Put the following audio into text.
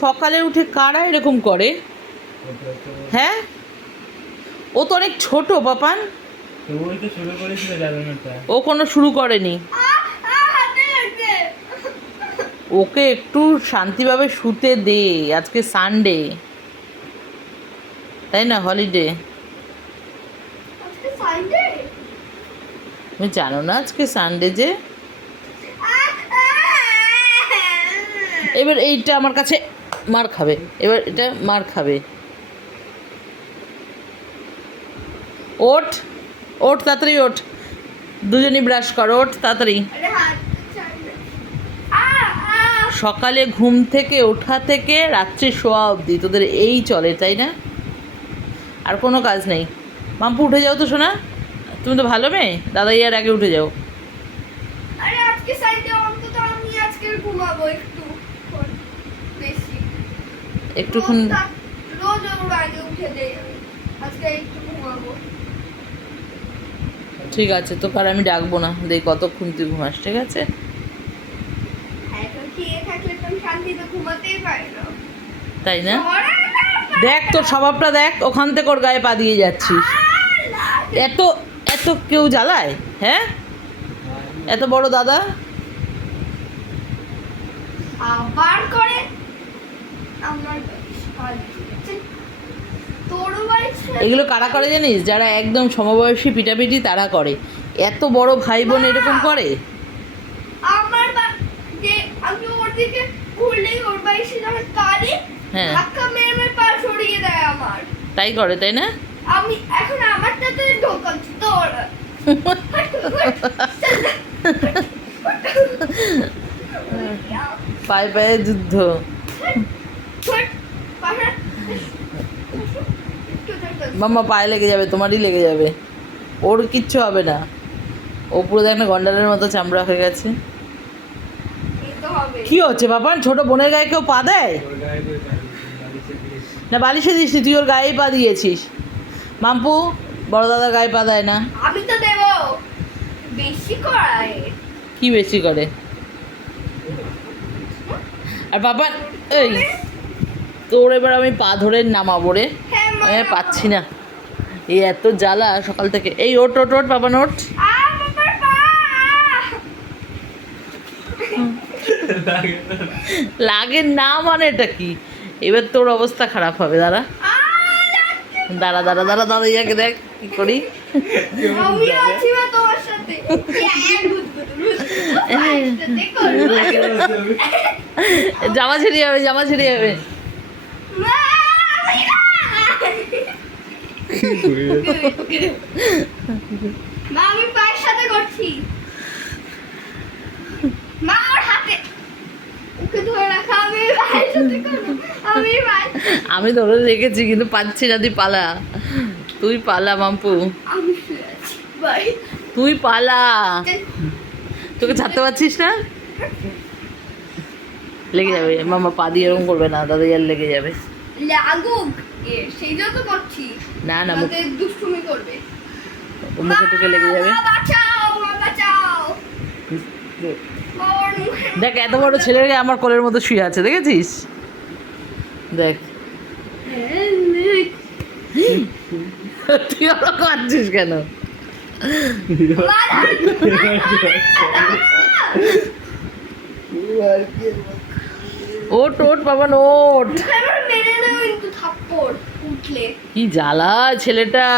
সকালে উঠে কারা এরকম করে? হ্যাঁ, ও তো অনেক ছোট পাপান। ও কোনো শুরু করেনি। ওকে একটু শান্তিভাবে শুতে দে, আজকে সানডে, তাই না? হলিডে। তুমি জানো না আজকে সানডে যে? এবার এইটা আমার কাছে মার খাবে, এবার এটা মার খাবে। ওঠ ওঠ, তাড়াতাড়ি ওঠ, দুজনই ব্রাশ কর, ওঠ তাড়াতাড়ি। সকালে ঘুম থেকে ওঠা থেকে রাত্রি শোয়া অবধি তোদের এই চলে, তাই না? আর কোনো কাজ নেই। মাম্পু উঠে যাও তো সোনা, তুমি তো ভালো মেয়ে, দাদাই আর আগে উঠে যাও। আরে আজকে সাইডে অন্তত আমি আজকে ঘুমাবো একটু বেশি, একটুক্ষণ। রোজ ওর আগে উঠে দেই আমি, আজকে একটু ঘুমাবো। ঠিক আছে, তোকে আর আমি ডাকবো না, দেখ কতক্ষণ তুই ঘুমাস, ঠিক আছে? এখন খেয়ে থাকলে তো শান্তিতে ঘুমাতেই পারি না, তাই না? দেখ তোর স্বভাবটা দেখ, ওখান থেকে ওর গায়ে পা দিয়ে যাচ্ছিস। এত এত কেউ জ্বালায়? হ্যাঁ, এত বড় দাদা আবার করে আমার তোর বাড়ি এগুলো কারা করে জানিস? যারা একদম সমবয়সী পিটাপিটি তারা করে। এত বড় ভাই বোন এরকম করে? আমার যে আমি ওর দিকে ঘুরলেই ওর বাড়ি সে যখন কাঁদে, হ্যাঁ, ধাক্কা মেরে মেরে পা সরিয়ে দেয় আমার। তাই করে, তাই না? আমি এখন আমারটাতে ঢোকাচ্ছি তোর। পায়ে পায়ে যুদ্ধ। মাম্মা পায়ে লেগে যাবে, তোমারই লেগে যাবে, ওর কিচ্ছু হবে না। ও পুরো দেখ না গন্ডারের মতো চামড়া হয়ে গেছে। কি হচ্ছে বাবান? ছোট বোনের গায়ে কেউ পা দেয় না? বালিশে দিস, তুই ওর গায়েই পা দিয়েছিস। মাম্পু বড় দাদার গায়ে পা দেয় না। আমি তো দেব বেশি করায়। কি বেশি করে? আর বাবা এই তোর এবার আমি পা ধরে নামাবো রে, আমি আর পাচ্ছি না, এই এত জ্বালা সকাল থেকে। এই ওট ওট ওট বাবা, নোট। লাগে না মানে এটা কি? এবার তোর অবস্থা খারাপ হবে। দাঁড়া দাঁড়া দাঁড়া দাঁড়া দাঁড়া, ইয়াকে দেখ কি করি। আমি আছি না তোমার সাথে, জামা ছিঁড়ে যাবে, জামা ছিঁড়ে যাবে। মা আমি পায়ের সাথে করছি, মা ওর হাতে ওকে ধরে রাখা, আমি পায়ের সাথে করব, আমি আমি ধরে রেখেছি কিন্তু পাচ্ছি না, তুই পালা, তুই পালা মাম্পু, আমি শুয়ে আছি ভাই, তুই পালা। তোকে ছাড়তে পারছিস না? লেগে যাবে। মামা পা দিয়ে এরকম করবে না, দাদা আর লেগে যাবে। লাগুক সেই জন্য তো করছি না না, মুখে দুষ্টুমি করবে, মুখে টুকে লেগে যাবে। বাঁচাও বাঁচাও। দেখ এত বড় ছেলের গায়ে আমার কোলের মতো শুয়ে আছে, দেখেছিস? দেখ তুই ওরা কাঁদছিস কেন? ওট ওট বাবা, ওট। কি জ্বালা ছেলেটা।